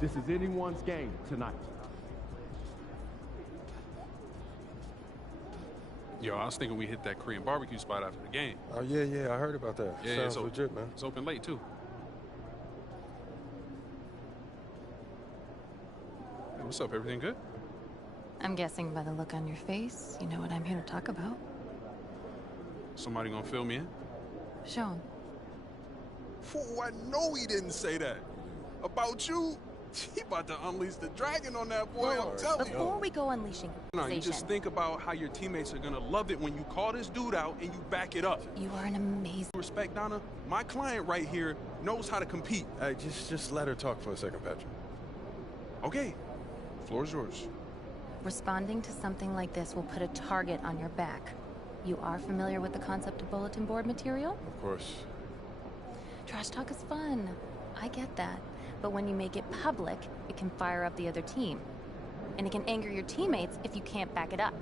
This is anyone's game tonight. Yo, I was thinking we hit that Korean barbecue spot after the game. Oh, yeah, I heard about that. Yeah, Sounds legit, man. It's open late, too. Hey, what's up? Everything good? I'm guessing by the look on your face, you know what I'm here to talk about. Somebody gonna fill me in? Show him. Oh, I know he didn't say that. About you? He about to unleash the dragon on that boy, I'm telling you. Before we go unleashing No, you just think about how your teammates are gonna love it when you call this dude out and you back it up. You are an amazing... Respect, Donna. My client right here knows how to compete. Hey, just let her talk for a second, Patrick. Okay. Floor's yours. Responding to something like this will put a target on your back. You are familiar with the concept of bulletin board material? Of course. Trash talk is fun. I get that. But when you make it public, it can fire up the other team. And it can anger your teammates if you can't back it up.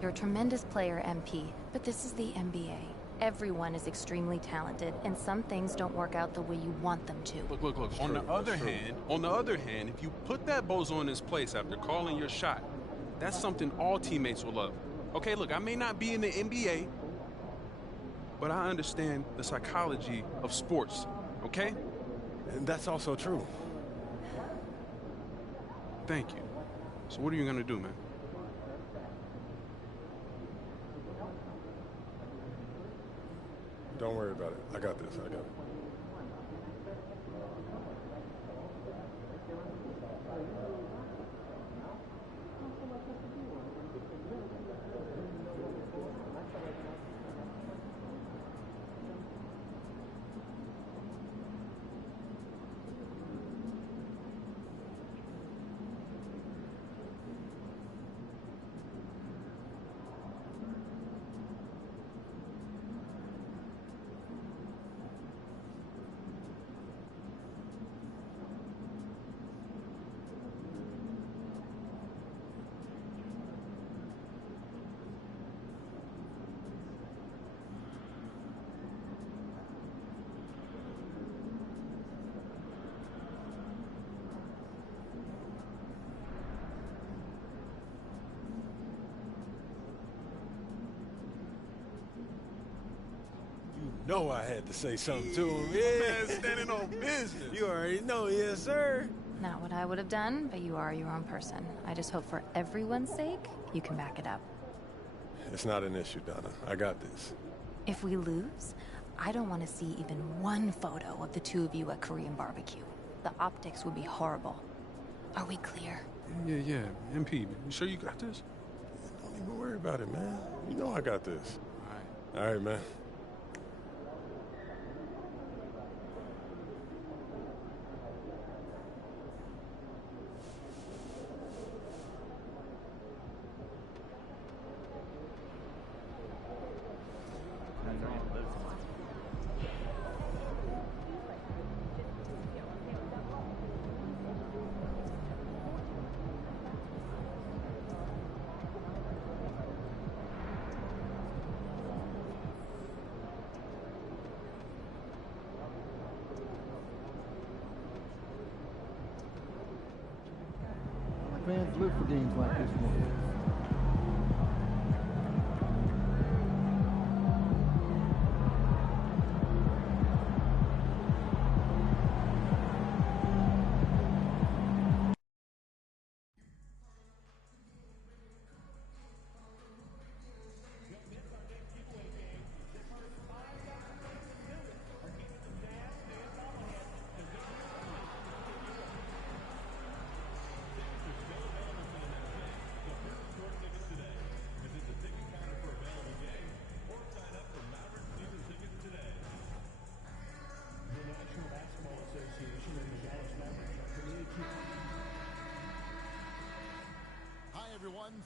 You're a tremendous player, MP, but this is the NBA. Everyone is extremely talented, and some things don't work out the way you want them to. Look. On the other hand, if you put that bozo in his place after calling your shot, that's something all teammates will love. Okay, look, I may not be in the NBA, but I understand the psychology of sports, okay? And that's also true. Thank you. So what are you gonna do, man? Don't worry about it. I got this. I got it. know I had to say something to him. Yeah. Man, standing on business. You already know, yes, sir. Not what I would have done, but you are your own person. I just hope for everyone's sake, you can back it up. It's not an issue, Donna. I got this. If we lose, I don't want to see even one photo of the two of you at Korean barbecue. The optics would be horrible. Are we clear? Yeah. MP, you sure you got this? Don't even worry about it, man. You know I got this. All right. All right, man. Fans live for games like this one.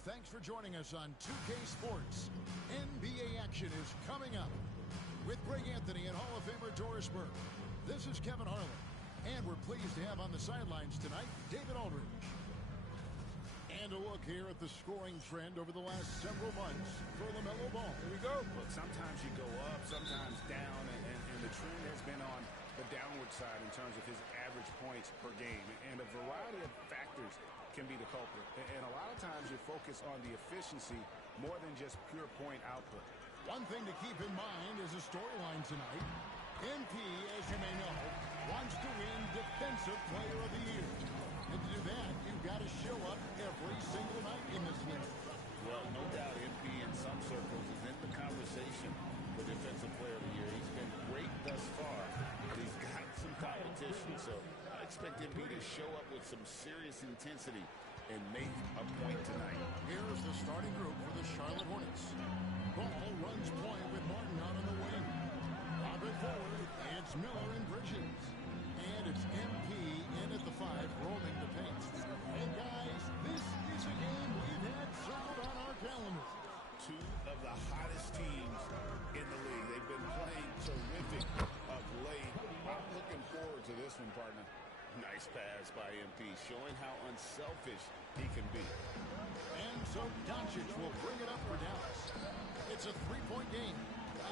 Thanks for joining us on 2K Sports. NBA action is coming up. With Greg Anthony and Hall of Famer Doris Burke, this is Kevin Harlan. And we're pleased to have on the sidelines tonight, David Aldridge. And a look here at the scoring trend over the last several months for LaMelo Ball. Here we go. Look, sometimes you go up, sometimes down, and the trend has been on the downward side in terms of his average point points per game. And a variety of factors can be the culprit. And a lot of times you focus on the efficiency more than just pure point output. One thing to keep in mind is a storyline tonight. MP, as you may know, wants to win Defensive Player of the Year. And to do that, you've got to show up every single night in this league. Well, no doubt MP in some circles is in the conversation for Defensive Player of the Year. He's been great thus far, but he's got some competition. So I expect MP to show up with some serious intensity and make a point tonight. Here's the starting group for the Charlotte Hornets. Ball runs point with Martin out on the wing. Lob it forward. It's Miller and Bridges. And it's MP in at the 5, rolling the pace. And guys, this is a game we've had circled on our calendar. Two of the hottest teams in the league. They've been playing terrific of late. I'm looking forward to this one, partner. Nice pass by MP, showing how unselfish he can be. And so Doncic will bring it up for Dallas. It's a 3-point game.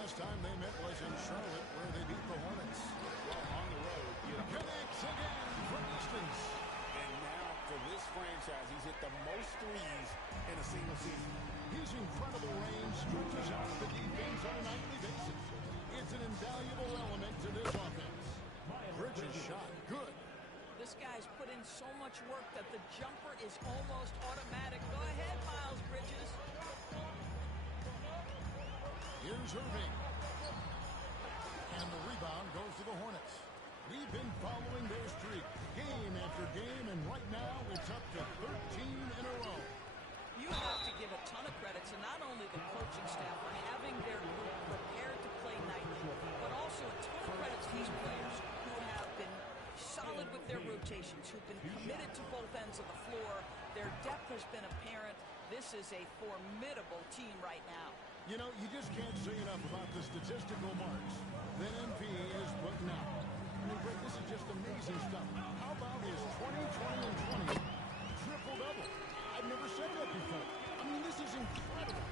Last time they met was in Charlotte, where they beat the Hornets. Well, on the road, you know. Connects again from distance. And now, for this franchise, he's hit the most threes in a single season. His incredible range stretches out the defense on a nightly basis. It's an invaluable element to this offense. Bridges shot good. This guy's put in so much work that the jumper is almost automatic. Go ahead, Miles Bridges. Here's Irving. And the rebound goes to the Hornets. We've been following their streak game after game, and right now it's up to 13 in a row. You have to give a ton of credit to not only the coaching staff for having their group prepared to play nightly, but also a ton of credit to these players who have been solid with their rotations, who've been committed to both ends of the floor. Their depth has been apparent. This is a formidable team right now. You know, you just can't say enough about the statistical marks that MP is putting out. I mean, Greg, this is just amazing stuff. How about his 20, 20, and 20 triple-double? I've never said that before. I mean, this is incredible.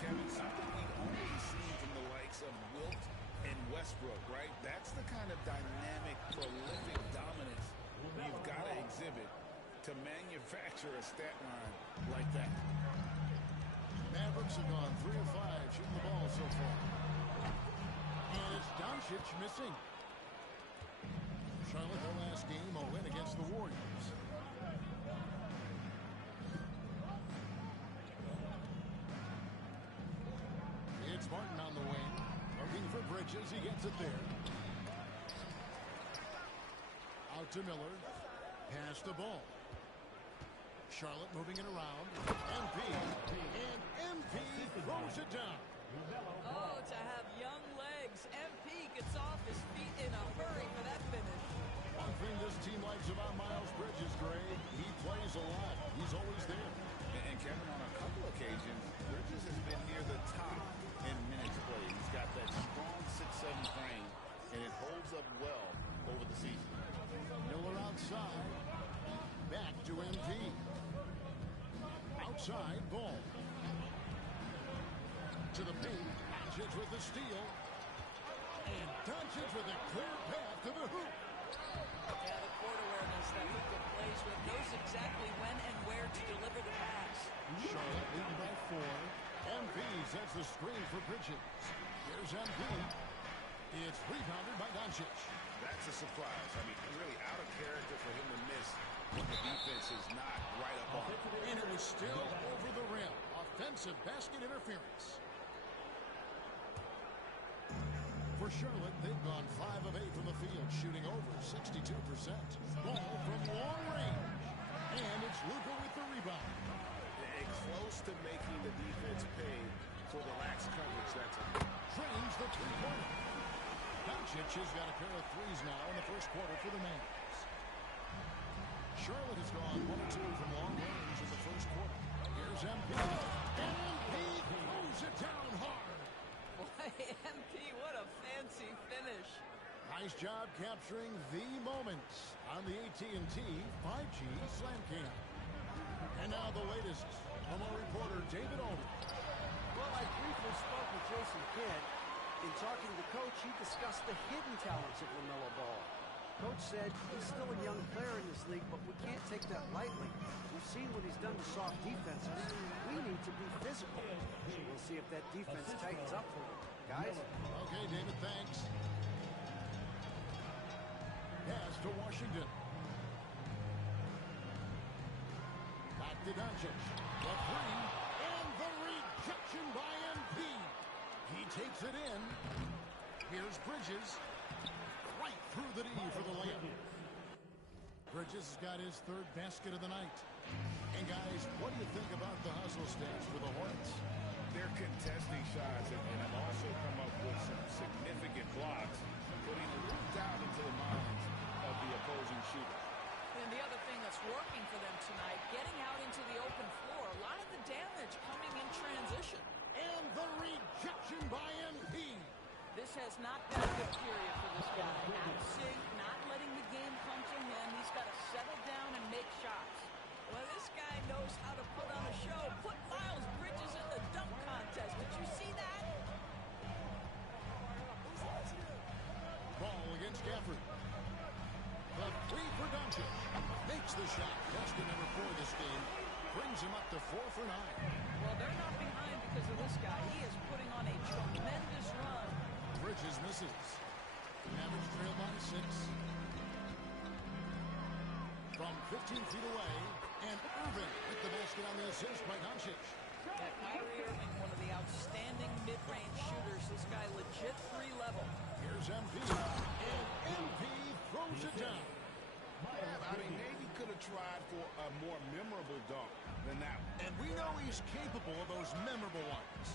Kevin, something we've only seen from the likes of Wilt and Westbrook, right? That's the kind of dynamic, prolific dominance you've got to exhibit to manufacture a stat line like that. Mavericks have gone 3 of 5 shooting the ball so far. And it's Doncic missing. Charlotte, their last game, a win against the Warriors. It's Martin on the wing. Looking for Bridges. He gets it there. Out to Miller. Pass the ball. Charlotte moving it around. MP. And MP throws it down. Oh, to have young legs. MP gets off his feet in a hurry for that finish. One thing this team likes about Miles Bridges, Greg, he plays a lot. He's always there. And Kevin, on a couple occasions, Bridges has been near the top in minutes played. He's got that strong 6'7" frame, and it holds up well over the season. Miller outside. Back to MP. Outside ball. To the paint. Doncic with the steal. And Doncic with a clear path to the hoop. Yeah, the court awareness that Luka plays with, knows exactly when and where to deliver the pass. Charlotte leading by 4. MP sets the screen for Bridges. Here's MP. It's rebounded by Doncic. That's a surprise. I mean, really out of character for him to miss when the defense is not right up on it. And it was still over the rim. Offensive basket interference. For Charlotte, they've gone 5 of 8 from the field, shooting over 62%. Ball from long range. And it's Luka with the rebound. And close to making the defense pay for the lax coverage. That's a Drains the three-pointer. Doncic has got a pair of threes now in the first quarter for the Mavs. Charlotte has gone 1 of 2 from long range in the first quarter. Here's MP. And MP throws it down hard. Boy, MP, what a fancy finish. Nice job capturing the moments on the AT&T 5G Slam Cam. And now the latest from our reporter, David Aldridge. Well, I briefly spoke with Jason Kidd. In talking to the coach, he discussed the hidden talents of LaMelo Ball. Coach said he's still a young take that lightly. We've seen what he's done to soft defenses. We need to be physical. So we'll see if that defense tightens up for him. Guys? Okay, David, thanks. Pass to Washington. Back to Doncic. The three. And the rejection by MP. He takes it in. Here's Bridges. Right through the knee for the layup. Bridges has got his third basket of the night. And guys, what do you think about the hustle stats for the Hornets? They're contesting shots and have also come up with some significant blocks, putting a little doubt into the minds of the opposing shooter. And the other thing that's working for them tonight, getting out into the open floor, a lot of the damage coming in transition. And the rejection by MP. This has not been a good period for this guy. Out of sync, not letting the game come to him. He's got to settle down and make shots. Well, this guy knows how to put on a show. Put Miles Bridges in the dunk contest. Did you see that? Ball against Gafford. The three for Doncic. Makes the shot. Basket number 4 this game. Brings him up to 4 for 9. Well, they're not behind because of this guy. He is putting on a tremendous run. Bridges misses. Average trail by 6. From 15 feet away. And Irving with the basket on the assist by Doncic. Yeah, Kyrie Irving, one of the outstanding mid-range shooters. This guy legit 3-level. Here's MP. And MP throws it down. Yeah, I mean, maybe could have tried for a more memorable dunk than that one. And we know he's capable of those memorable ones.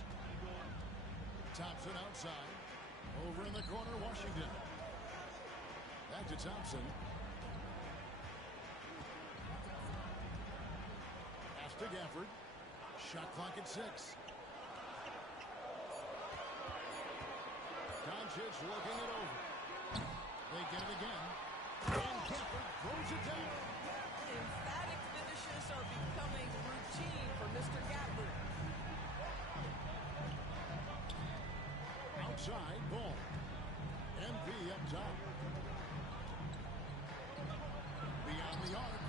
Thompson outside. Over in the corner, Washington. Back to Thompson. Pass to Gafford. Shot clock at 6. Doncic looking it over. They get it again. And Gafford throws it down. Emphatic finishes are becoming routine for Mr. Gafford. Outside, ball. MP up top. Beyond the arc.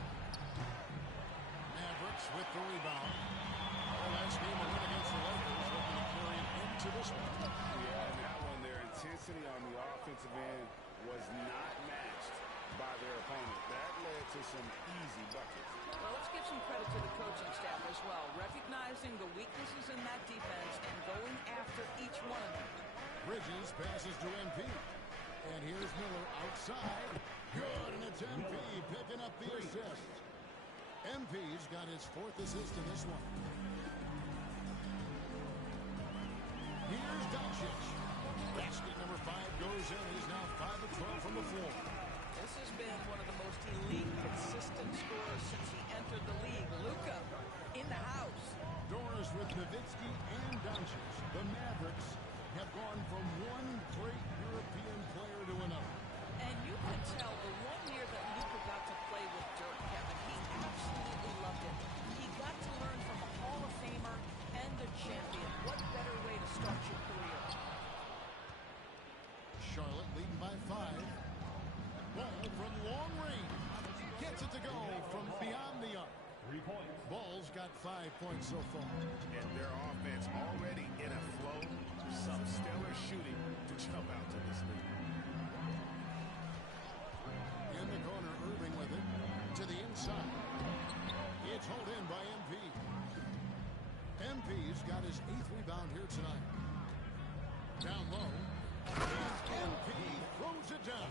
Mavericks with the rebound. Their last game a win against the Lakers, looking to carry it into this one. Yeah, and that one, their intensity on the offensive end was not matched by their opponent. That led to some easy buckets. Well, let's give some credit to the coaching staff as well, recognizing the weaknesses in that defense and going after each one of them. Bridges passes to MP. And here's Miller outside. Good, and it's MP picking up the assist. MP's got his 4th assist in this one. Here's Doncic. Basket number 5 goes in. He's now 5 of 12 from the floor. This has been one of the most elite, consistent scorers since he entered the league. Luka in the house. Doris with Nowitzki and Doncic. The Mavericks have gone from one great European player to another. And you could tell the one year that Luka got to play with Dirk, Kevin, he absolutely loved it. He got to learn from a Hall of Famer and a champion. What better way to start your career? Charlotte leading by 5. Ball from long range. Gets it to go from beyond the arc. 3 points. Ball's got 5 points so far. And their offense already in a flow. Some stellar shooting to jump out to this lead. In the corner, Irving with it. To the inside. It's hauled in by MP. MP's got his 8th rebound here tonight. Down low. And MP throws it down.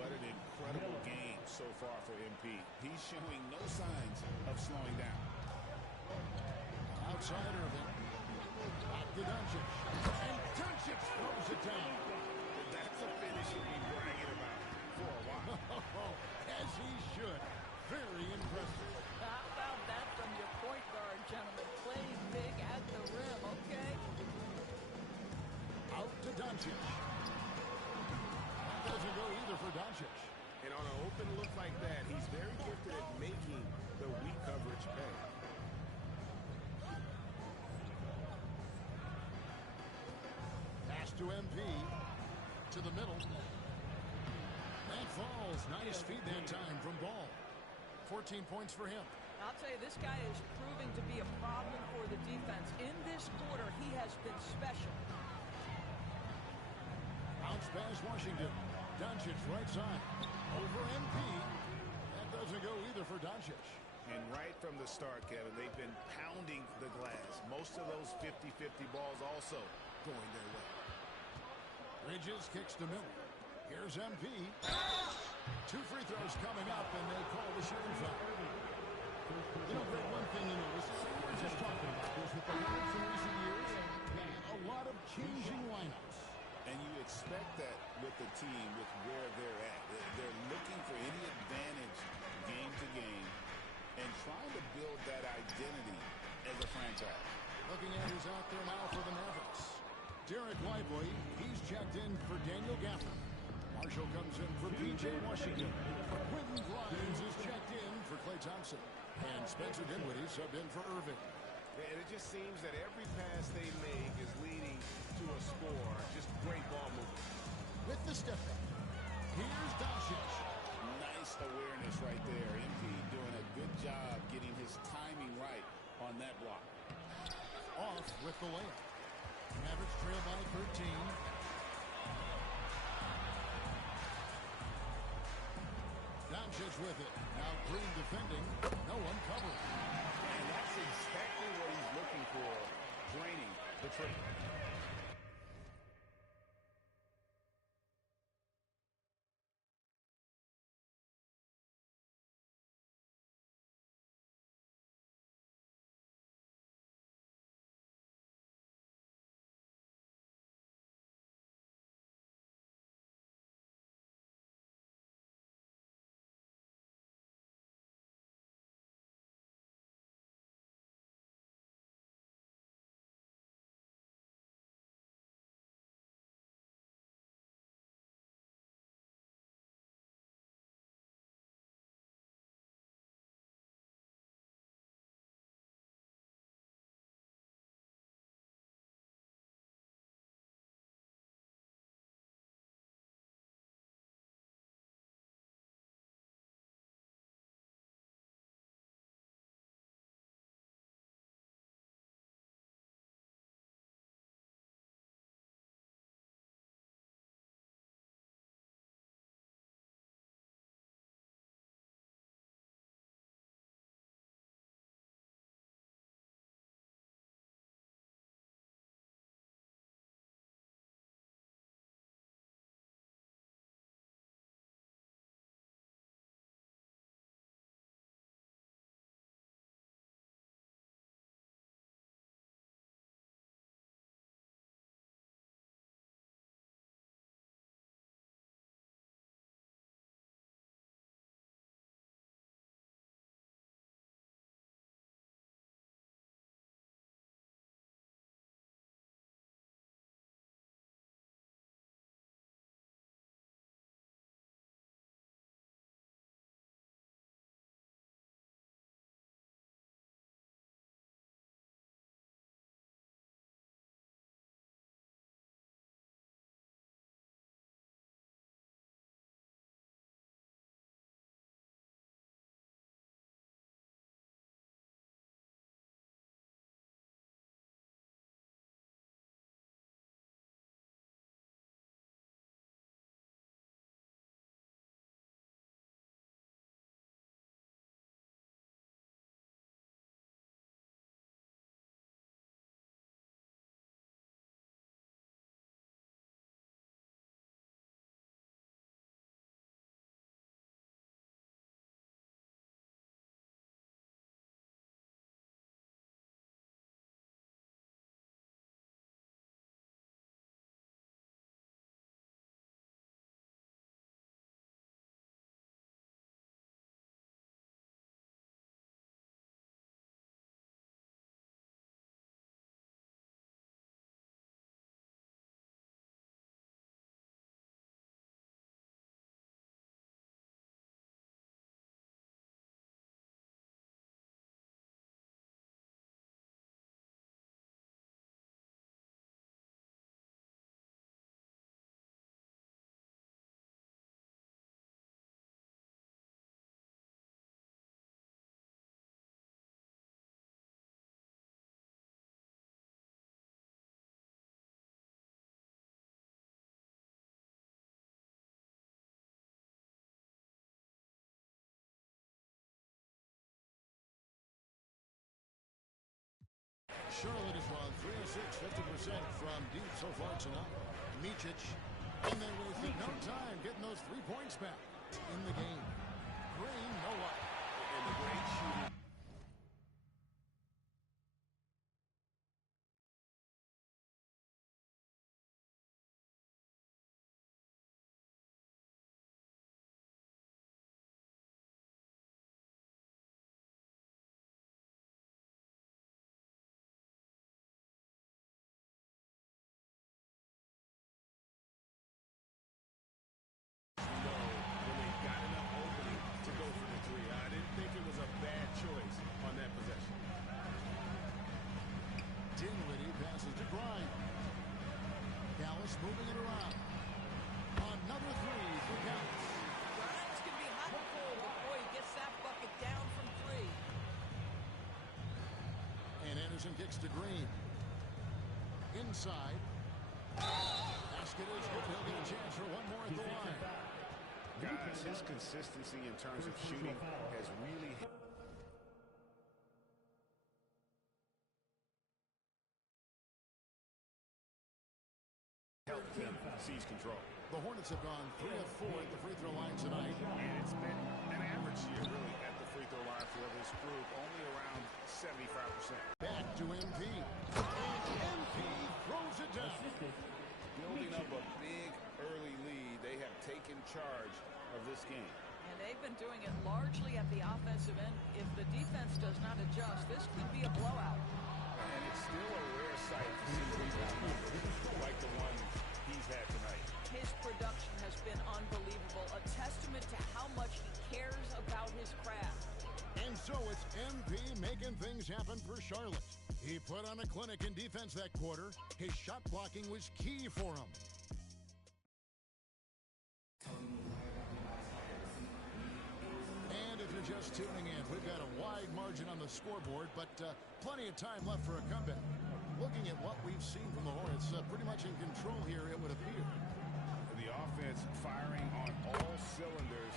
What an incredible game so far for MP. He's showing no signs of slowing down. Outside Irving. Back to Doncic. And Doncic throws it down. That's a finish he'll be bragging about for a while. As he should. Very impressive. How about that from your point guard, gentlemen? Playing big at the rim, okay? Out to Doncic. That doesn't go either for Doncic. And on an open look like that, he's very gifted at making the weak coverage pay. Pass to MP. To the middle. That falls. Nice feed that time from Ball. 14 points for him. I'll tell you, this guy is proving to be a problem for the defense. In this quarter, he has been special. Bounce pass Washington. Doncic right side. Over MP. That doesn't go either for Doncic. And right from the start, Kevin, they've been pounding the glass. Most of those 50-50 balls also going their way. Bridges kicks to Miller. Here's MP. 2 free throws coming up, and they call the shooting foul. You know, Greg, one thing you notice, we're just talking about this with the lineups in recent years, a lot of changing lineups. And you expect that with the team, with where they're at. They're looking for any advantage game to game and trying to build that identity as a franchise. Looking at who's out there now for the Mavericks. Derek Lively, he's checked in for Daniel Gafford. Marshall comes in for P.J. Washington. Quentin Grimes is checked in for Klay Thompson. And Spencer Dinwiddie subbed in for Irving. And it just seems that every pass they make is leading to a score. Just great ball movement. With the step back, here's Doncic. Nice awareness right there. MP doing a good job getting his timing right on that block. Off with the layup. Mavericks trail by 13. Doncic with it. Now Green defending. No one covering. And that's exactly what he's looking for, draining the triple. Charlotte has gone 3 of 6, 50% from deep so far tonight. Micic, and then wasted no time getting those 3 points back in the game. Green, no luck. And the great shooter. Dinwiddie passes to Grimes. Dallas moving it around. Another 3 for Dallas. Grimes can be hot and cold, but boy, he gets that bucket down from 3. And Anderson kicks to Green. Inside. Basket is good. He'll get a chance for one more at the line. Guys, his consistency in terms of shooting has really helped him seize control. The Hornets have gone 3 of 4 at the free throw line tonight. And it's been an average year, really, at the free throw line for this group, only around 75%. Back to MP. And MP throws it down. Building up a big early lead, they have taken charge of this game. And they've been doing it largely at the offensive end. If the defense does not adjust, this could be a blowout. And it's still a rare sight to see rebound numbers like the one he's had tonight. His production has been unbelievable, a testament to how much he cares about his craft. And so it's MP making things happen for Charlotte. He put on a clinic in defense that quarter. His shot blocking was key for him. And if you're just tuning in, we've got a wide margin on the scoreboard, but plenty of time left for a comeback. Looking at what we've seen from the Hornets, pretty much in control here, it would appear. The offense firing on all cylinders.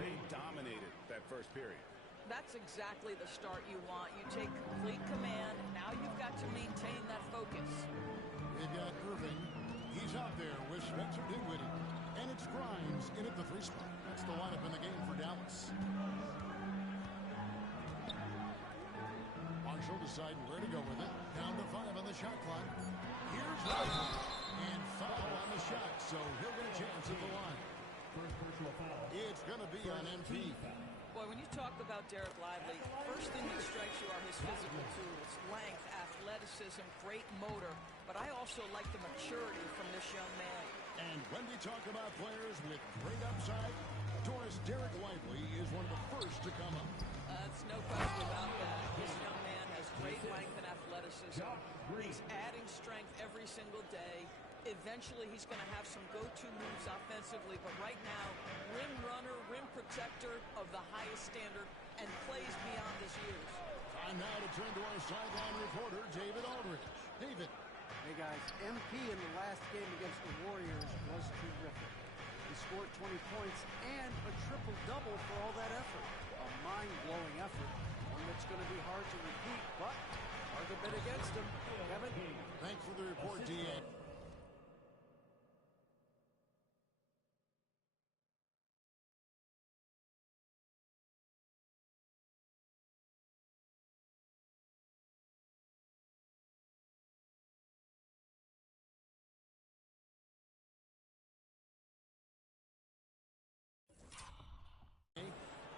They dominated that first period. That's exactly the start you want. You take complete command. Now you've got to maintain that focus. They've got Irving. He's out there with Spencer Dinwiddie. And it's Grimes in at the 3 spot. That's the lineup in the game for Dallas. Marshall deciding where to go with it. Down to 5 on the shot clock. Here's Lively. And foul on the shot, so he'll get a chance at the line. It's going to be on MP. Boy, when you talk about Derek Lively, first thing that strikes you are his physical tools, length, athleticism, great motor. But I also like the maturity from this young man. And when we talk about players with great upside, Taurus Derek Lively is one of the first to come up. That's no question about that. This young man has great length and athleticism. He's adding strength every single day. Eventually, he's going to have some go-to moves offensively, but right now, rim runner, rim protector of the highest standard, and plays beyond his years. Time now to turn to our sideline reporter, David Aldridge. David. Hey, guys, MP in the last game against the Warriors was terrific. He scored 20 points and a triple-double for all that effort. A mind-blowing effort, one that's going to be hard to repeat, but hard to bet against him. Kevin? Thanks for the report, D.A.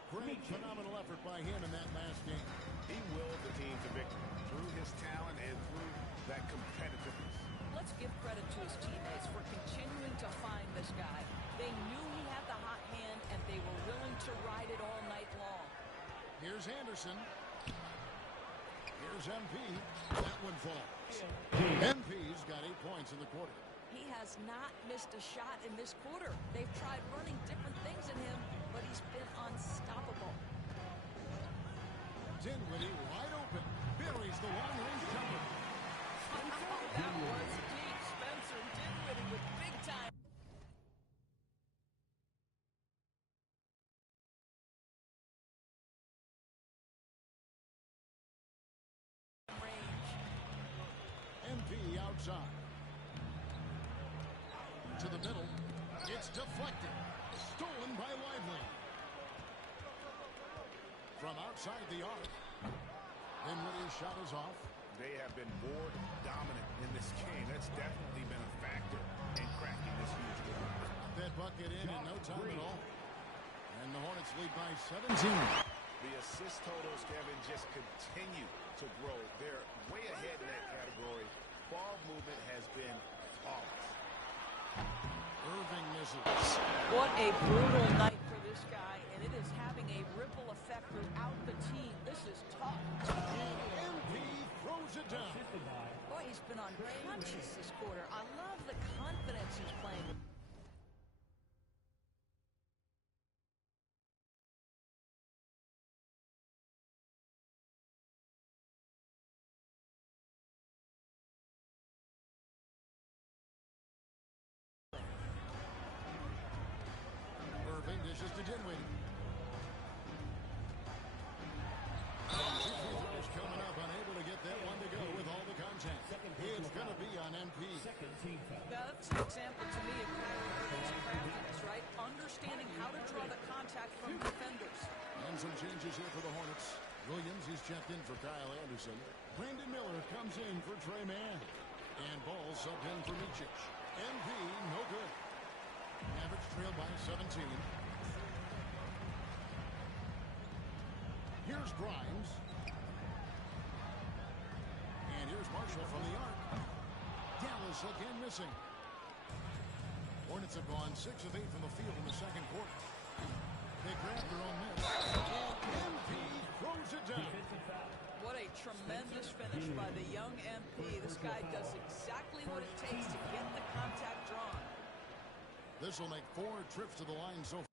Great, phenomenal effort by him in that last game. He willed the team to victory through his talent and through that competitiveness. Let's give credit to his teammates for continuing to find this guy. They knew he had the hot hand, and they were willing to ride it all night long. Here's Anderson. Here's MP. That one falls. MP's got 8 points in the quarter. He has not missed a shot in this quarter. They've tried running different things in him, but he's been unstoppable. Dinwiddie wide open. Buries the long-range jumper. That was deep. Spencer Dinwiddie with big time. Range. side. To the middle. It's deflected. Stolen by Lively. From outside the arc. Dinwiddie's shot is off. They have been board dominant in this game. That's definitely been a factor in cracking this huge lead. That bucket in no time at all. And the Hornets lead by 17. The assist totals, Kevin, just continue to grow. They're way ahead in that category. Ball movement has been flawless. Irving misses. What a brutal night for this guy, and it is having a ripple effect throughout the team. This is tough. And MP throws it down. Boy, he's been unconscious this quarter. I love the confidence he's playing with. Irving dishes to Dinwiddie. And 2 free throws coming up. Unable to get that one to go with all the contact. It's going to be on MP. Now, that's an example to me of his craftiness, right? Understanding how to draw the contact from defenders. And some changes here for the Hornets. Williams, he's checked in for Kyle Anderson. Brandon Miller comes in for Trey Mann. And Ball subbed in for Micic. MP, no good. Mavericks trail by 17. Here's Grimes. And here's Marshall from the arc. Dallas again missing. Hornets have gone 6 of 8 from the field in the second quarter. They grab their own miss. And MP throws it down. What a tremendous finish by the young MP. This guy does exactly what it takes to get the contact drawn. This will make 4 trips to the line so far.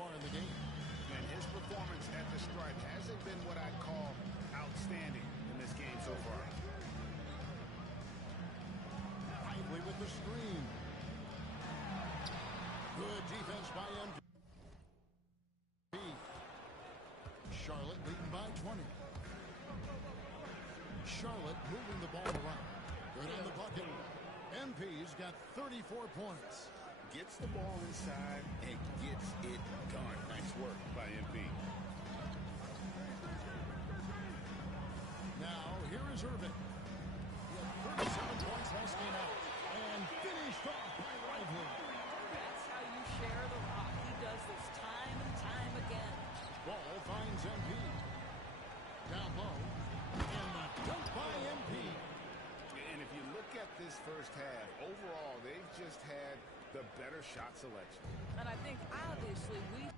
In the game. And his performance at the stripe hasn't been what I'd call outstanding in this game so far. Lively with the screen. Good defense by MP. Charlotte leading by 20. Charlotte moving the ball around. Good on the bucket. MP's got 34 points. Gets the ball inside and gets it done. Nice work by MP. Now, here is Irving. He had 37 points last game out. And finished off by Lively. That's how you share the rock. He does this time and time again. Ball finds MP. Down low. And the dunk by MP. And if you look at this first half, overall, they've just had the better shot selection. And I think, obviously, we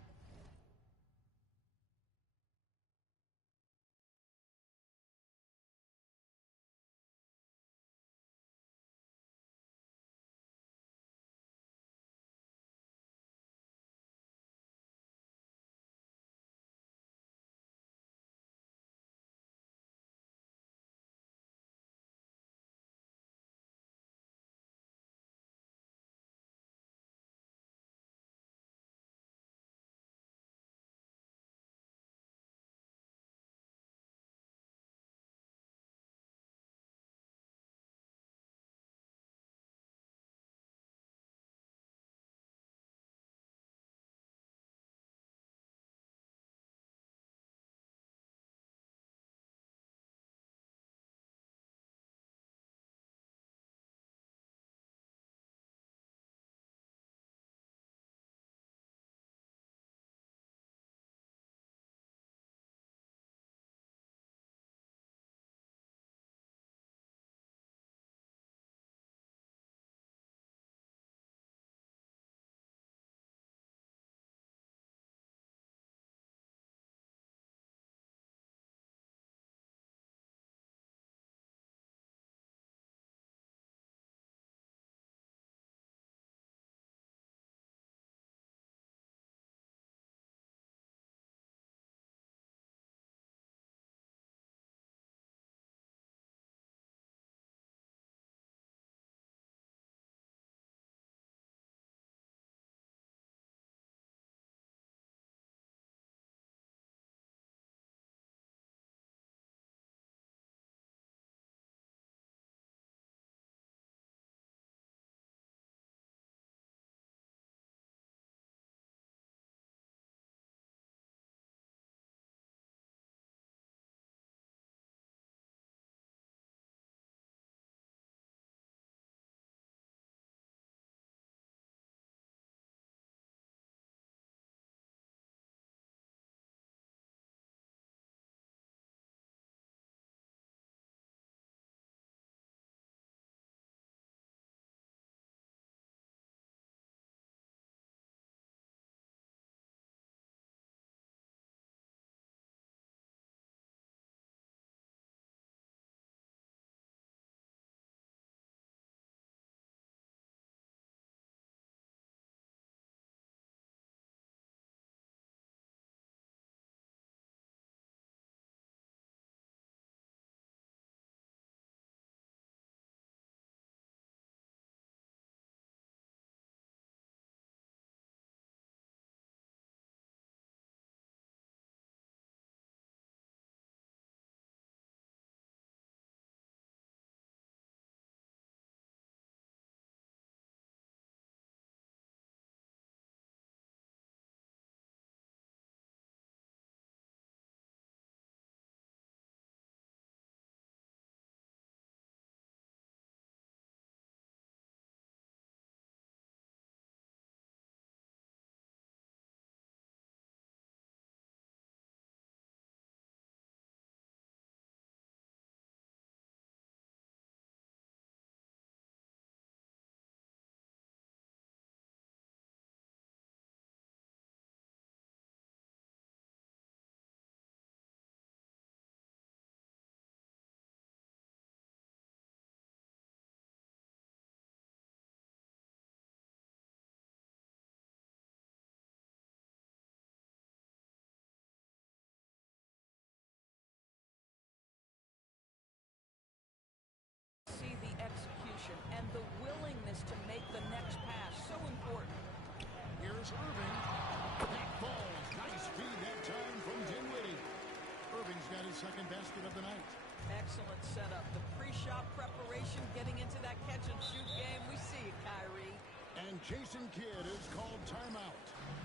his second basket of the night. Excellent setup. The pre-shot preparation, getting into that catch-and-shoot game. We see you, Kyrie. And Jason Kidd is called timeout.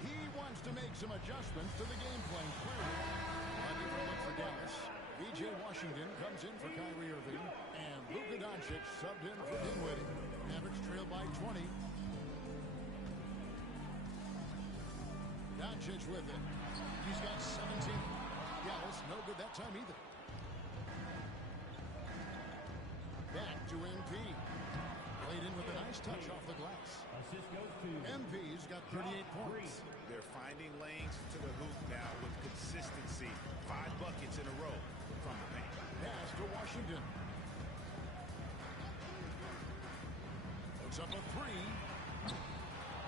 He wants to make some adjustments to the game plan, clearly. A different look for Dallas. V.J. Washington comes in for Kyrie Irving, and Luka Doncic subbed in for Dinwiddie. Mavericks trail by 20. Doncic with it. He's got 17. Dallas no good that time either. Back to MP. Played in with a nice touch off the glass. MP's got 38 points. They're finding lanes to the hoop now with consistency. 5 buckets in a row from the paint. Pass to Washington. Puts up a 3.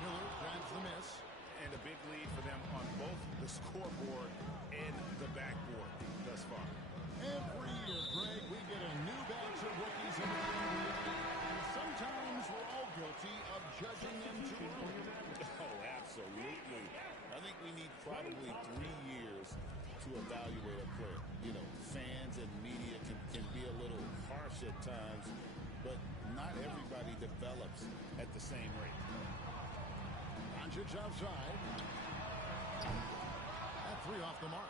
Miller grabs the miss. And a big lead for them on both the scoreboard and the backboard thus far. Every year, Greg, we get a new batch of rookies in the NBA. And sometimes we're all guilty of judging them too early. Oh, absolutely. I think we need probably 3 years to evaluate a player. You know, fans and media can be a little harsh at times, but not everybody develops at the same rate. Doncic outside. That 3 off the mark.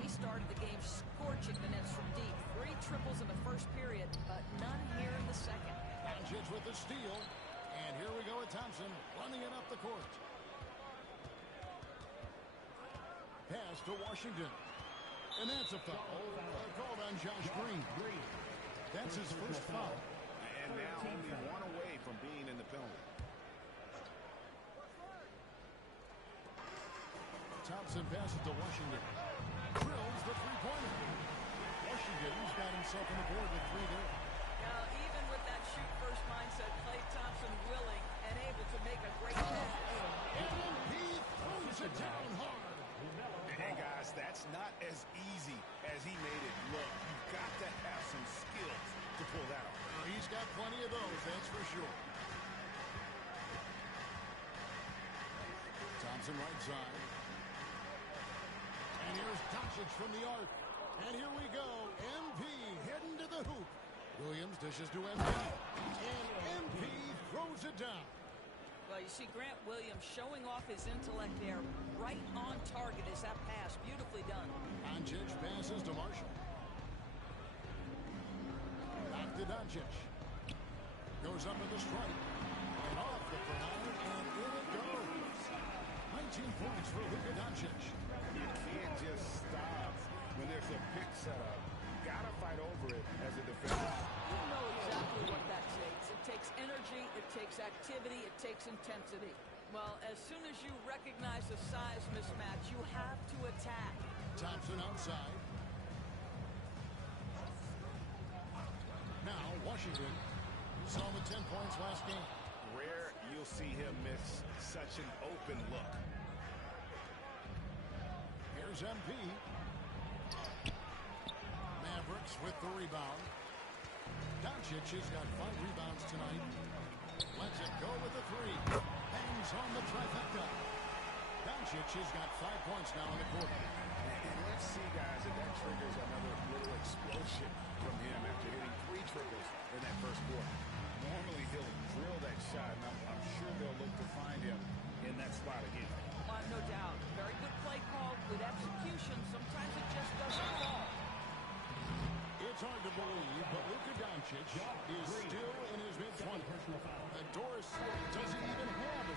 He started the game scorching the nets from deep. 3 triples in the first period, but none here in the second. Doncic with the steal. And here we go with Thompson running it up the court. Pass to Washington. And that's a foul. Called on Josh Green. That's his first foul. And now only 1 away from being in the penalty. Thompson passes to Washington. Drills the three-pointer. Washington's got himself on the board with 3 there. Now, even with that shoot-first mindset, Klay Thompson willing and able to make a great pass. And he throws it down hard. And guys, that's not as easy as he made it look. You've got to have some skills to pull that off. He's got plenty of those, that's for sure. Thompson right side. And here's Doncic from the arc. And here we go. MP heading to the hoop. Williams dishes to MP. And MP throws it down. Well, you see Grant Williams showing off his intellect there. Right on target is that pass. Beautifully done. Doncic passes to Marshall. Back to Doncic. Goes up with the strike. And off the front. And in it goes. 19 points for Luka Doncic. You can't just stop when there's a pick set up. Gotta fight over it as a defender. You know exactly what that takes. It takes energy, it takes activity, it takes intensity. Well, as soon as you recognize the size mismatch, you have to attack. Thompson outside. Now, Washington. Saw him with 10 points last game. Rare you'll see him miss such an open look. Here's MP. Mavericks with the rebound. Doncic has got 5 rebounds tonight. Lets it go with the 3. Hangs on the trifecta. Doncic has got 5 points now in the quarter. And let's see, guys, if that triggers another little explosion from him after hitting 3 triples in that first quarter. Normally he'll drill that shot, and I'm sure they'll look to find him in that spot again. No doubt. Very good play call, good execution. Sometimes it just doesn't fall. It's hard to believe, but Luka Doncic is still in his mid-20s. Doris doesn't even have a...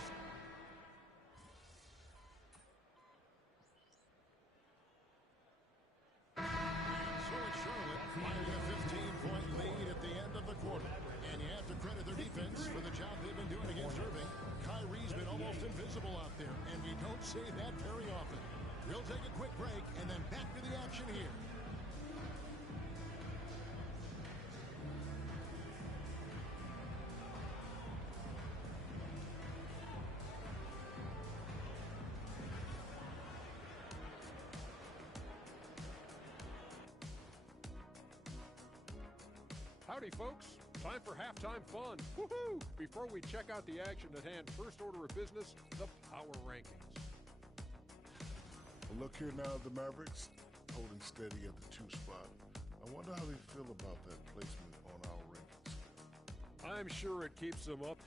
So it's Charlotte finding a 15-point lead at the end of the quarter. And you have to credit their defense for the job they've been doing against Irving. Kyrie's been almost invisible out there, and we don't say that very often. We'll take a quick break and then back to the action here. Howdy, folks. Time for halftime fun. Woohoo! Before we check out the action at hand, first order of business, the power rankings. Look here now, the Mavericks. I holding steady at the 2 spot. I wonder how they feel about that placement on our rankings. I'm sure it keeps them up.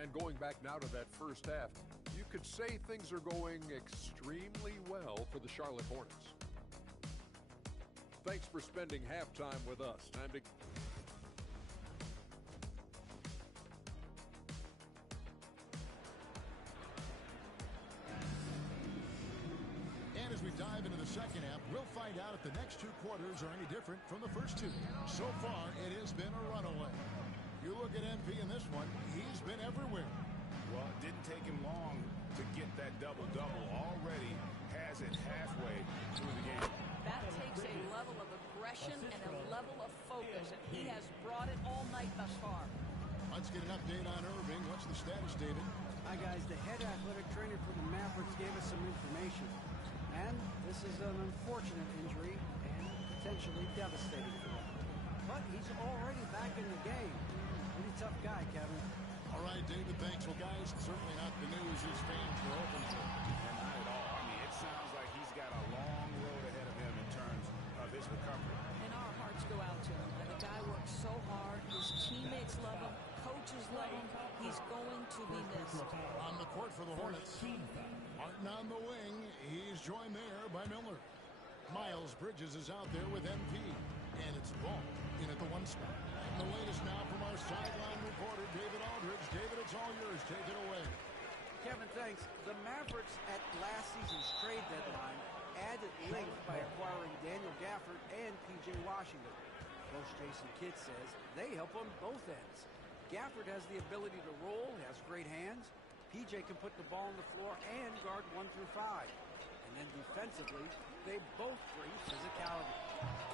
And going back now to that first half, you could say things are going extremely well for the Charlotte Hornets. Thanks for spending halftime with us. Time to... And as we dive into the second half, we'll find out if the next 2 quarters are any different from the first 2. So far, it has been a runaway. You look at MP in this one, he's been everywhere. Well, it didn't take him long to get that double-double. Already has it halfway through the game. That takes a level of aggression and a level of focus, and he has brought it all night thus far. Let's get an update on Irving. What's the status, David? Hi, guys. The head athletic trainer for the Mavericks gave us some information. And this is an unfortunate injury and potentially devastating for him. But he's already back in the game. Pretty tough guy, Kevin. All right, David, thanks. Well, guys, certainly not the news his fans were hoping for. And not at all. I mean, it sounds like he's got a long road ahead of him in terms of his recovery. And our hearts go out to him. And the guy works so hard. His teammates love him. Coaches love him. He's going to be missed. On the court for the Hornets. Martin on the wing. He's joined there by Miller. Miles Bridges is out there with MP. And it's Ball in at the 1 spot. And the latest now from our sideline reporter, David Aldridge. David, it's all yours. Take it away. Kevin, thanks. The Mavericks at last season's trade deadline added length by acquiring Daniel Gafford and P.J. Washington. Coach Jason Kidd says they help on both ends. Gafford has the ability to roll, has great hands. P.J. can put the ball on the floor and guard 1 through 5. And then defensively, they both bring physicality.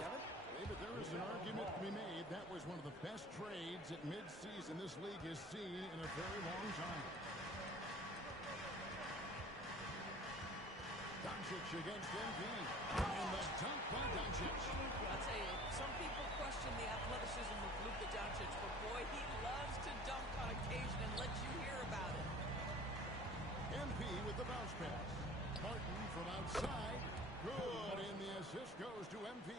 Kevin? David, there is an argument to be made. That was one of the best trades at midseason this league has seen in a very long time. Doncic against MP. And the dunk by Doncic. I'll tell you, some people question the athleticism of Luka Doncic, but boy, he loves to dunk on occasion and let you hear about it. MP with the bounce pass. Martin from outside. Good, and the assist goes to MP.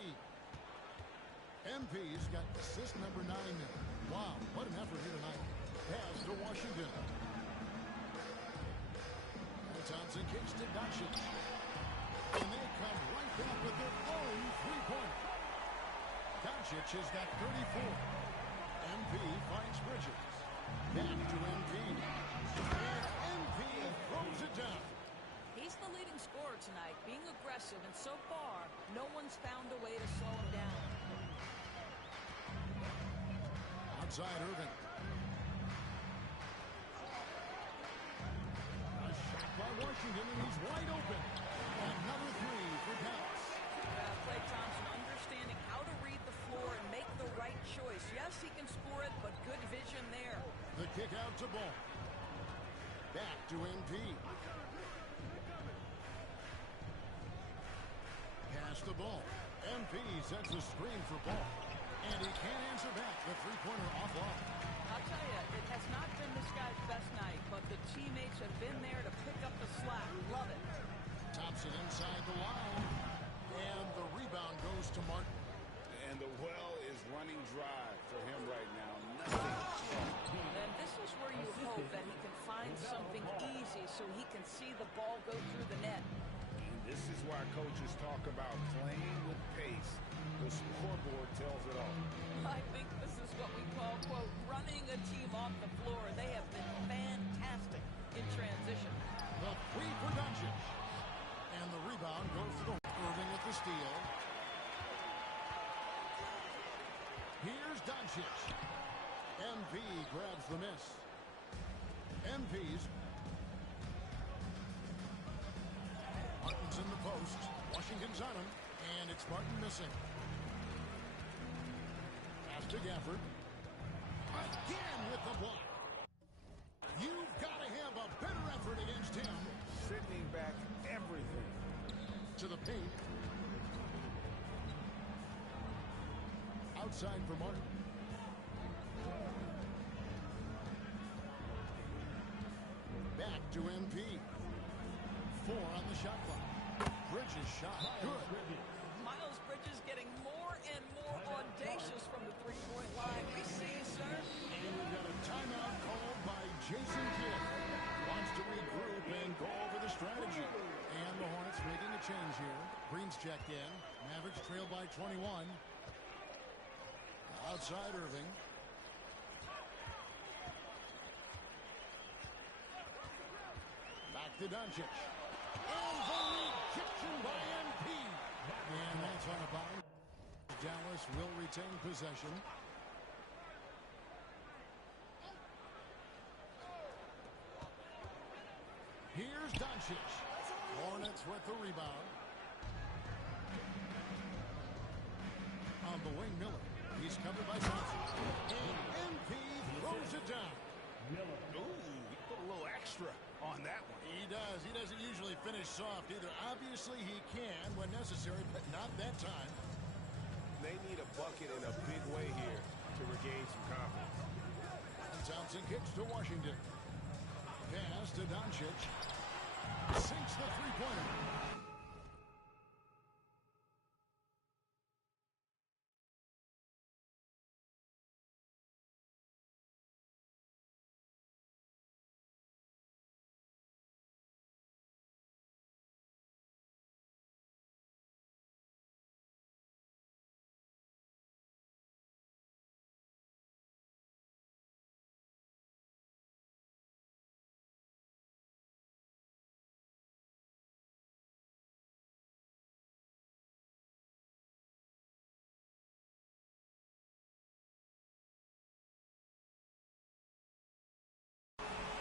MP's got assist number 9 now. Wow, what an effort here tonight. Pass to Washington. And Thompson kicks to Doncic. And they come right back with their own 3-pointer. Doncic has got 34. MP finds Bridges. Back to MP. And MP throws it down. He's the leading scorer tonight, being aggressive, and so far, no one's found a way to slow him down. Outside Irving. A shot by Washington, and he's wide open. Another 3 for Dallas. Klay Thompson understanding how to read the floor and make the right choice. Yes, he can score it, but good vision there. The kick out to Ball. Back to MP. Pass the ball. MP sets a screen for Ball. And he can't answer back. The 3-pointer offline. I'll tell you, it has not been this guy's best night, but the teammates have been there to pick up the slack. Love it. Thompson inside the line. And the rebound goes to Martin. And the well is running dry for him right now. Nothing. And this is where you hope that he can find something easy so he can see the ball go through the net. And this is why coaches talk about playing with pace. The scoreboard tells it all. I think this is what we call, quote, running a team off the floor. They have been fantastic in transition. The 3 for Doncic. And the rebound goes to the Irving with the steal. Here's Doncic. MP grabs the miss. MP's. Martin's in the post. Washington's on him. And it's Martin missing. Pass to Gafford. Again with the block. You've got to have a better effort against him. Sending back everything. To the paint. Outside for Martin. Back to MP. 4 on the shot clock. Bridges shot. Good. Miles Bridges getting more and more audacious from the three-point line. We see you, sir. And we've got a timeout called by Jason Kidd. Wants to regroup and go over the strategy. And the Hornets making a change here. Green's checked in. Mavericks trail by 21. Outside Irving. Back to Doncic. And the rejection by MP. And that's on a bounce. Dallas will retain possession. Here's Doncic. Hornets with the rebound. On the wing, Miller. He's covered by Thompson. And MP throws it down. Ooh, he put a little extra on that one. He does. He doesn't usually finish soft either. Obviously, he can when necessary, but not that time. They need a bucket in a big way here to regain some confidence. And Thompson kicks to Washington. Pass to Doncic. Sinks the three-pointer.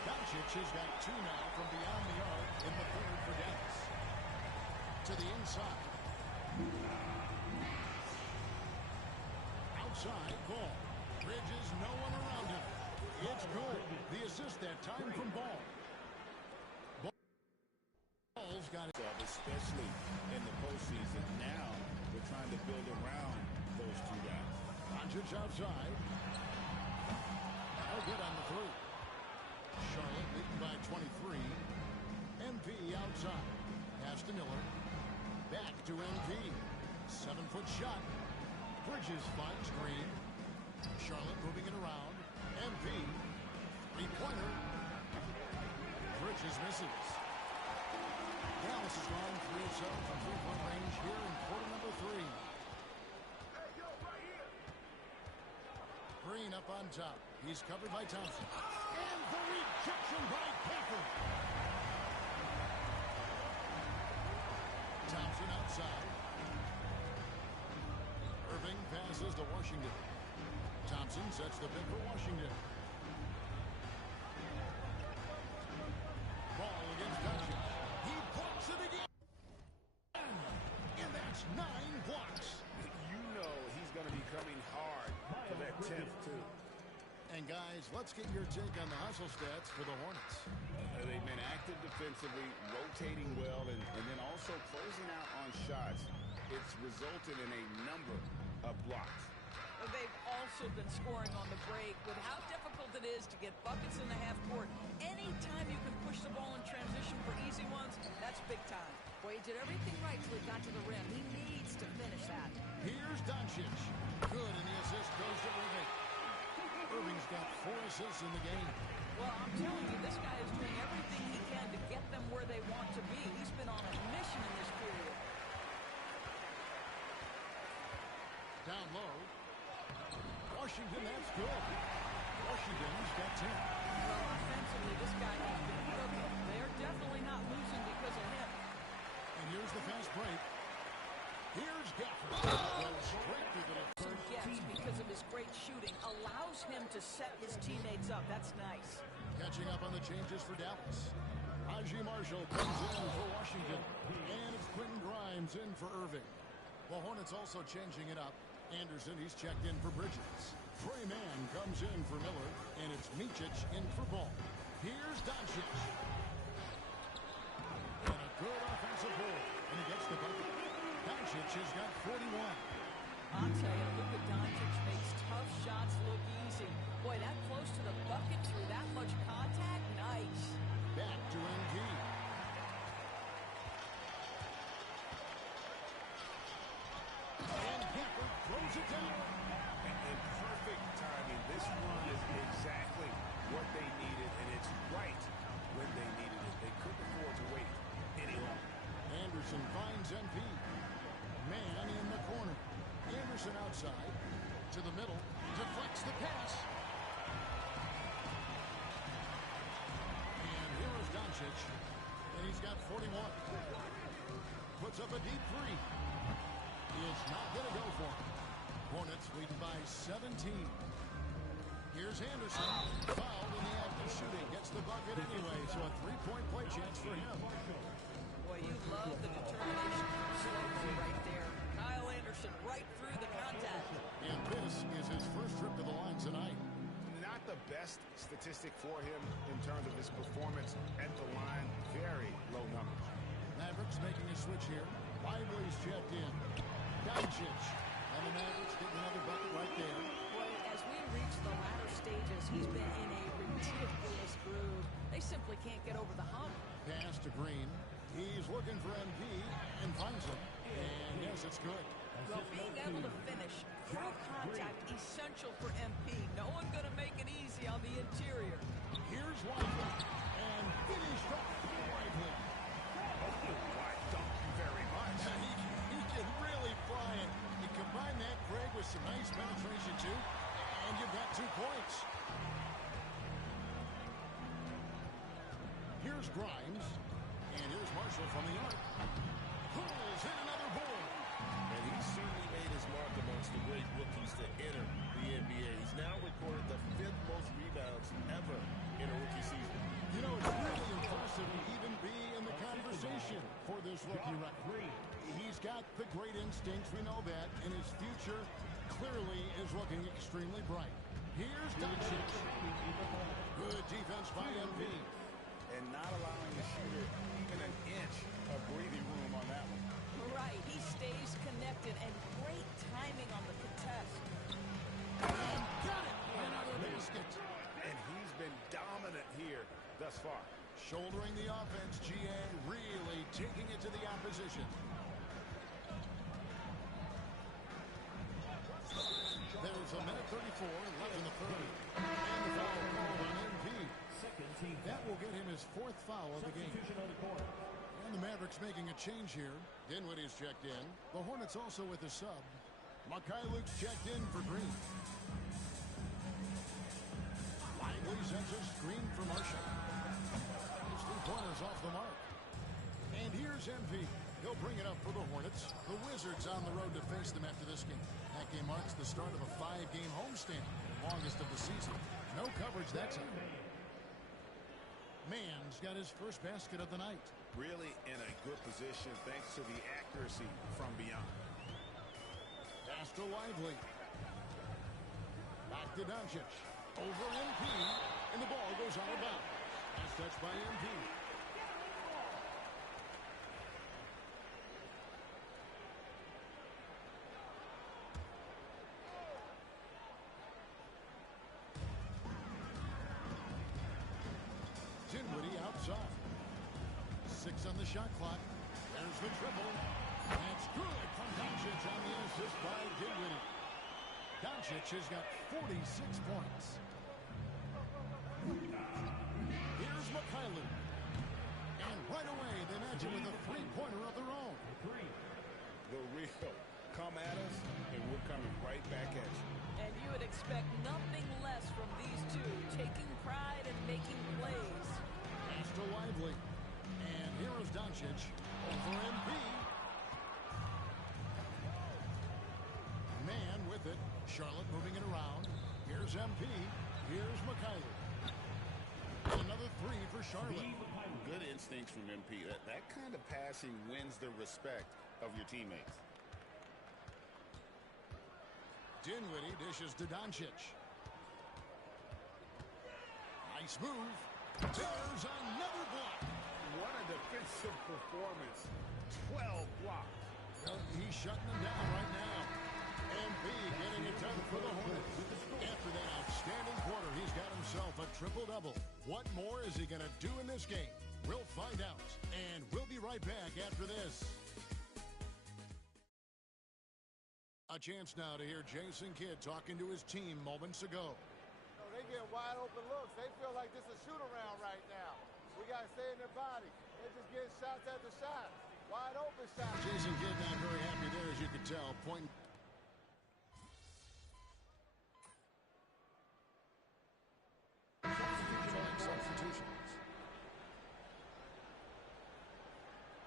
Doncic has got two now from beyond the arc in the third for Dallas. To the inside. Outside, Ball. Bridges, no one around him. It's good. The assist that time from Ball. Ball's got it. Especially in the postseason. Now we're trying to build around those two guys. Doncic outside. No good on the three. Charlotte leading by 23. MP outside. Pass to Miller. Back to MP. 7-foot shot. Bridges finds Green. Charlotte moving it around. MP. Three-pointer. Bridges misses. Dallas has gone 3 of 7 from three-point range here in quarter number 3. Green up on top. He's covered by Thompson. And the rejection by Pepper. Thompson outside. Irving passes to Washington. Thompson sets the pick for Washington. Ball against Doncic. He blocks it again. And that's 9 blocks. You know he's going to be coming hard for that 10th, too. And guys, let's get your take on the hustle stats for the Hornets. They've been active defensively, rotating well, and then also closing out on shots. It's resulted in a number of blocks. They've also been scoring on the break. With how difficult it is to get buckets in the half court, anytime you can push the ball in transition for easy ones, that's big time. Boy, he did everything right till he got to the rim. He needs to finish that. Here's Doncic. Good, and the assist goes to Irving. Irving's got 4 assists in the game. Well, I'm telling you, this guy is doing everything he can to get them where they want to be. He's been on a mission in this period. Down low. Washington, that's good. Washington's got 10. Well, offensively, this guy has been cooking. They're definitely not losing because of him. And here's the fast break. Here's Gafford. Goes straight through the He gets because of his great shooting, allows him to set his teammates up. That's nice. Catching up on the changes for Dallas. Haji Marshall comes in for Washington. And it's Quentin Grimes in for Irving. The Hornets also changing it up. Anderson, he's checked in for Bridges. Trey Mann comes in for Miller. And it's Micic in for Ball. Here's Doncic. And a good offensive board. And he gets the bucket. Doncic has got 41. I'll tell you, Luka Doncic makes tough shots look easy. Boy, that close to the bucket through that much contact, nice. Back to MD. outside to the middle, deflects the pass. And here is Doncic, and he's got 41. Puts up a deep three. It's not going to go for him. Hornets leading by 17. Here's Anderson, fouled in the act of shooting, gets the bucket anyway, so a three-point play chance for him. Boy, you love the determination from Slover right there. Kyle Anderson right through the contact. And this is his first trip to the line tonight. Not the best statistic for him in terms of his performance at the line. Very low numbers. Mavericks making a switch here. Lively's checked in. Doncic. And the Mavericks getting another bucket right there. Boy, as we reach the latter stages, he's been in a ridiculous groove. They simply can't get over the hump. Pass to Green. He's looking for MP and finds him. And yes, it's good. Well, being able to finish through contact, essential for MP. No one going to make it easy on the interior. Here's Lively. And finished off Lively. Why, thank you very much. He can really fly it. You combine that, Greg, with some nice penetration, too, and you've got 2 points. Here's Grimes. And here's Marshall from the arc. Pulls in another board. And he's certainly made his mark amongst the great rookies to enter the NBA. He's now recorded the 5th most rebounds ever in a rookie season. You know, it's really impressive to even be in the conversation for this rookie record. He's got the great instincts, we know that, and his future clearly is looking extremely bright. Here's Doncic. Good defense by MP. And not allowing the shooter even an inch of breathing room on that one. Right, he stays connected and great timing on the contest. And got it! And out of the basket. And he's been dominant here thus far. Shouldering the offense, GA really taking it to the opposition. There's a minute 34 left in the third. And the foul called on MP. That will get him his 4th foul of the game. And the Mavericks making a change here. Dinwiddie's checked in. The Hornets also with a sub. Luke's checked in for Green. Lively sends a screen for Marshall. His 3-pointers off the mark. And here's MP. He'll bring it up for the Hornets. The Wizards on the road to face them after this game. That game marks the start of a 5-game homestand, the longest of the season. No coverage that time. Mann's got his first basket of the night. Really in a good position thanks to the accuracy from beyond. Pass to Lively. Back to Doncic. Over MP. And the ball goes out of bounds. Pass touched by MP. Dinwiddie outside. 6 on the shot clock. There's the triple. That's good from Doncic on the assist by Dinwiddie. Doncic has got 46 points. Here's Mikhailuk. And right away they match him with a 3-pointer of their own. The real come at us, and we're coming right back at you. And you would expect nothing less from these two, taking pride and making plays. Pass to Lively. And here is Doncic over MP. Man with it. Charlotte moving it around. Here's MP. Here's Mikhailuk. Another 3 for Charlotte. Good instincts from MP. That kind of passing wins the respect of your teammates. Dinwiddie dishes to Doncic. Nice move. There's another block. What a defensive performance. 12 blocks. Well, he's shutting them down right now. MP getting it done for the Hornets. After that outstanding quarter, he's got himself a triple-double. What more is he going to do in this game? We'll find out. And we'll be right back after this. A chance now to hear Jason Kidd talking to his team moments ago. They get wide open looks. They feel like this is a shoot-around right now. We got to stay in their body. They're just getting shots after shots. Wide open shots. Jason Kidd not very happy there, as you could tell. Point.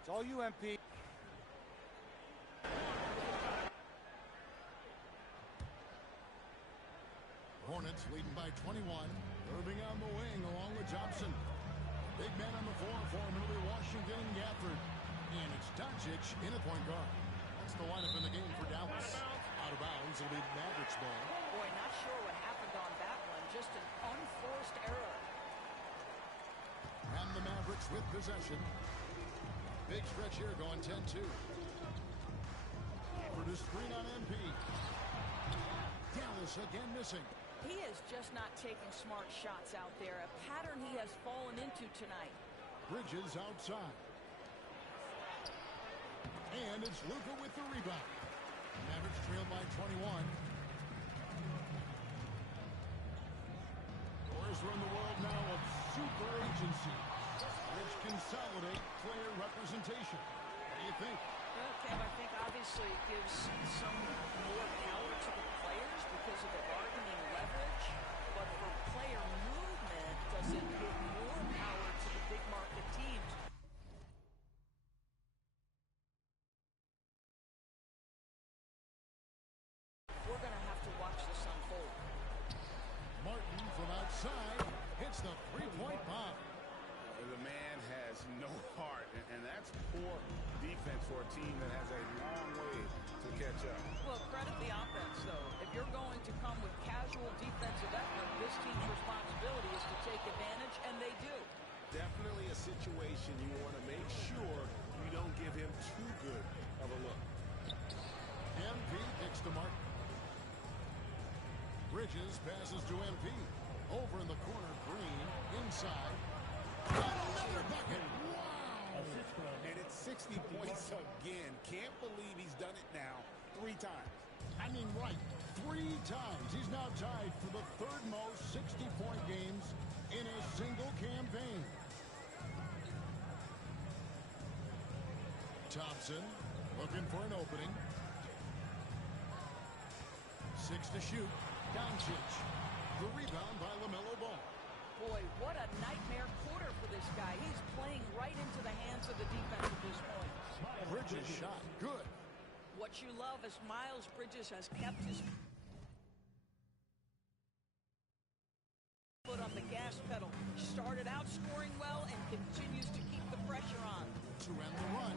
It's all you, MP. Hornets leading by 21. Irving on the wing along with Thompson. Big man on the floor for him. It'll be Washington and Gafford. And it's Doncic in at point guard. That's the lineup in the game for Dallas. Out of bounds. It'll be Mavericks ball. Boy, not sure what happened on that one. Just an unforced error. And the Mavericks with possession. Big stretch here going 10-2. For the screen on MP. Dallas again missing. He is just not taking smart shots out there. A pattern he has fallen into tonight. Bridges outside. And it's Luka with the rebound. Mavericks trail by 21. Boys, we're in the world now of super agencies, which consolidate player representation. What do you think? Well, Kev, I think obviously it gives some more power to the players because of the bargaining leverage. But for player movement, does it give more power to the big market teams? We're going to have to watch this unfold. Martin from outside hits the three-point bomb. The man has no heart, and that's poor defense for a team that has a long way to catch up. Well, credit the offense, though. If you're going to come with casual defensive effort, this team's responsibility is to take advantage, and they do. Definitely a situation you want to make sure you don't give him too good of a look. MP kicks to Martin. Bridges passes to MP. Over in the corner, Green inside. Another bucket. Wow. And it's 60 points again. Can't believe he's done it now 3 times. I mean, right. 3 times. He's now tied for the third most 60-point games in a single campaign. Thompson looking for an opening. 6 to shoot. Doncic. The rebound by LaMelo Ball. Boy, what a nightmare quarter for this guy. He's playing right into the hands of the defense at this point. Bridges shot. Good. What you love is Miles Bridges has kept his foot on the gas pedal. Started out scoring well and continues to keep the pressure on. To end the run.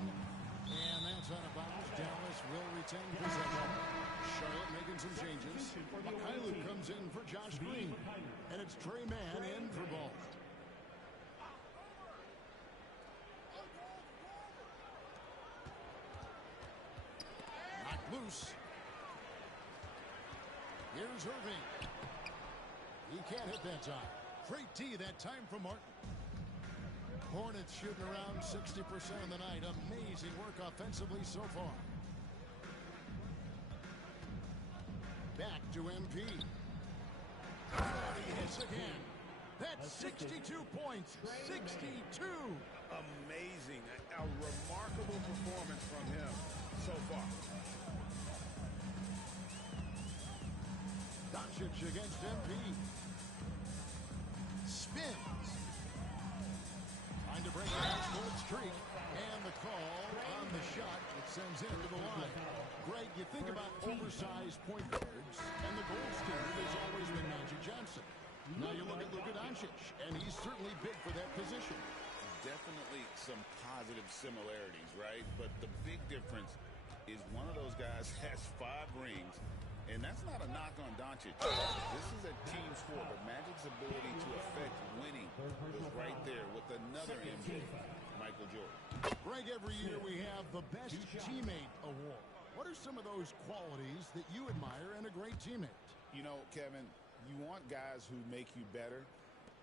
And that's out of bounds. Dallas will retain possession. Charlotte making some changes. Mikhailiuk comes in for Josh Green. And it's Trey Mann in for Ball. Knocked loose. Here's Irving. He can't hit that time. Great tee that time from Martin. Hornets shooting around 60% of the night. Amazing work offensively so far. Back to MP. He hits again. That's 62 points. 62. Amazing. A remarkable performance from him so far. Doncic against MP. Spins. Trying to break the half-court streak. And the call on the shot that sends him to the line. Greg, you think about oversized point guards, and the gold standard has always been Magic Johnson. Now you look at Luka Doncic, and he's certainly big for that position. Definitely some positive similarities, right? But the big difference is one of those guys has 5 rings, and that's not a knock on Doncic. This is a team sport, but Magic's ability to affect winning is right there with another MVP, Michael Jordan. Greg, every year we have the Best Teammate Award. What are some of those qualities that you admire in a great teammate? You know, Kevin, you want guys who make you better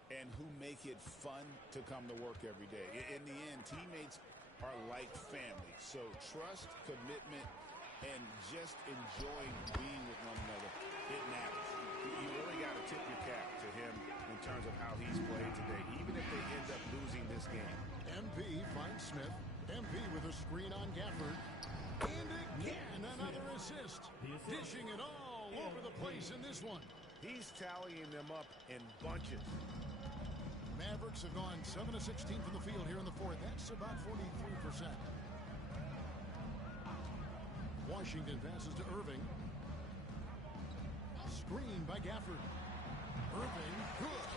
and who make it fun to come to work every day. In the end, teammates are like family. So trust, commitment, and just enjoying being with one another, it matters. You really got to tip your cap to him in terms of how he's played today, even if they end up losing this game. MP finds Smith. MP with a screen on Gafford. And again, another assist. Dishing it all over the place in this one. He's tallying them up in bunches. Mavericks have gone 7 of 16 from the field here in the fourth. That's about 43%. Washington passes to Irving. Screen by Gafford. Irving, good.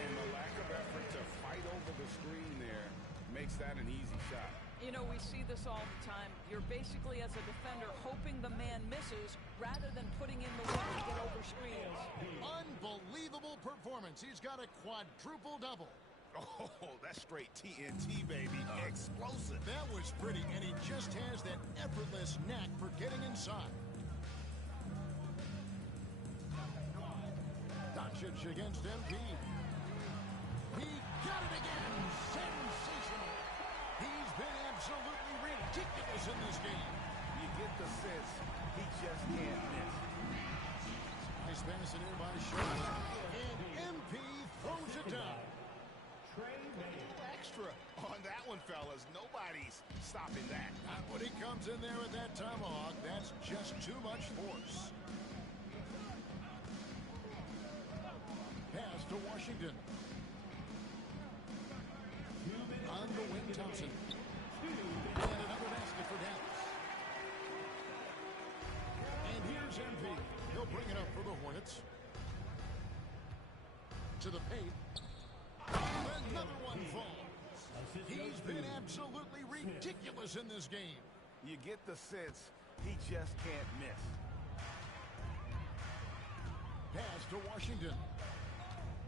And the lack of effort to fight over the screen there makes that an easy shot. You know, we see this all the time. You're basically, as a defender, hoping the man misses rather than putting in the work to get over screens. Unbelievable performance. He's got a quadruple double. Oh, that's straight TNT, baby. Explosive. That was pretty, and he just has that effortless knack for getting inside. Doncic against MP. He got it again. Sensational. He's been absolutely ridiculous in this game. You get the sense he just can't miss. Nice pass in here by Charlotte. And MP throws it down. Extra on that one, fellas. Nobody's stopping that. Not when he comes in there with that tomahawk. That's just too much force. Pass to Washington. On the wing, Thompson. And another basket for Dallas. And here's MP. He'll bring it up for the Hornets. To the paint. Another one falls. He's been absolutely ridiculous in this game. You get the sense he just can't miss. Pass to Washington.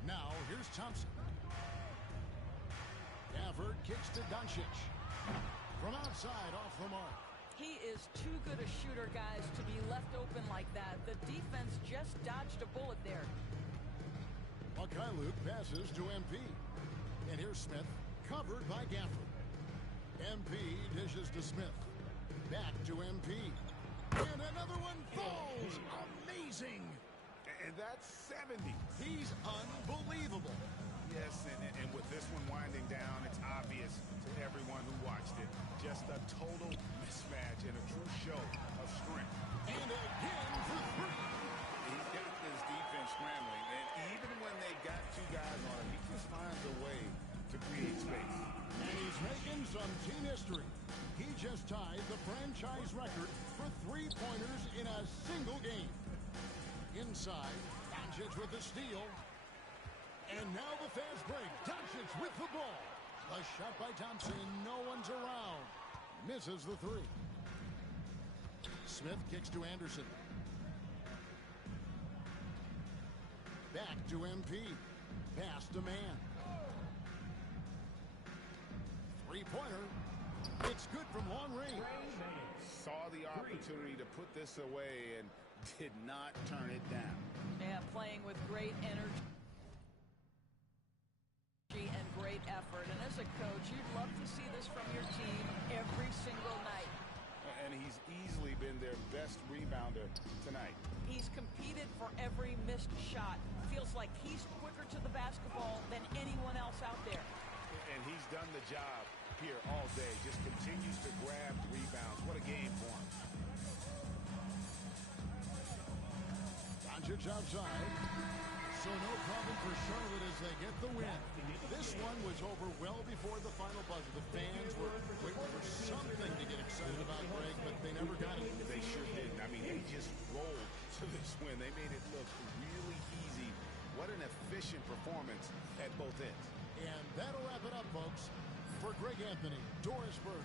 Now here's Thompson. Gafford kicks to Doncic. From outside off the mark. He is too good a shooter, guys, to be left open like that. The defense just dodged a bullet there. Luke passes to MP. And here's Smith, covered by Gafford. MP dishes to Smith. Back to MP. And another one falls. Amazing. And that's 70. He's unbelievable. Yes, and with this one winding down, it's obvious to everyone who watched it. Just a total mismatch and a true show of strength. And again for three. He's got this defense scrambling, and even when they got two guys on him, he just finds a way to create space. And he's making some team history. He just tied the franchise record for three-pointers in a single game. Inside, Doncic with the steal. And now the fast break. Doncic with the ball. A shot by Thompson. No one's around. Misses the three. Smith kicks to Anderson. Back to MP. Pass to man. Three-pointer. It's good from long range. Saw the opportunity to put this away and did not turn it down. Yeah, playing with great energy and great effort. And as a coach, you'd love to see this from your team every single night. And he's easily been their best rebounder tonight. He's competed for every missed shot. Feels like he's quicker to the basketball than anyone else out there. And he's done the job here all day. Just continues to grab rebounds. What a game for him. Doncic outside. So no problem for Charlotte as they get the win. This one was over well before the final buzzer. The fans were waiting for something to get excited about, Greg, but they never got it. They sure didn't. I mean, they just rolled to this win. They made it look really easy. What an efficient performance at both ends. And that'll wrap it up, folks. For Greg Anthony, Doris Burke.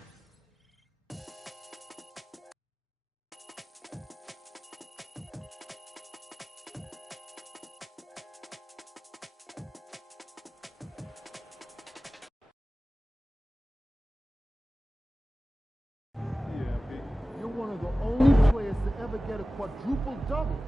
You're one of the only players to ever get a quadruple double.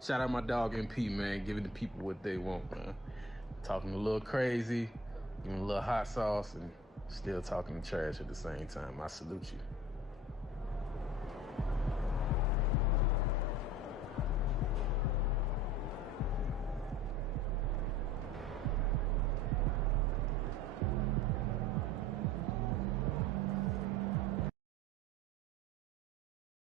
Shout out my dog MP, man, giving the people what they want, man. Talking a little crazy, giving a little hot sauce, and still talking trash at the same time. I salute you.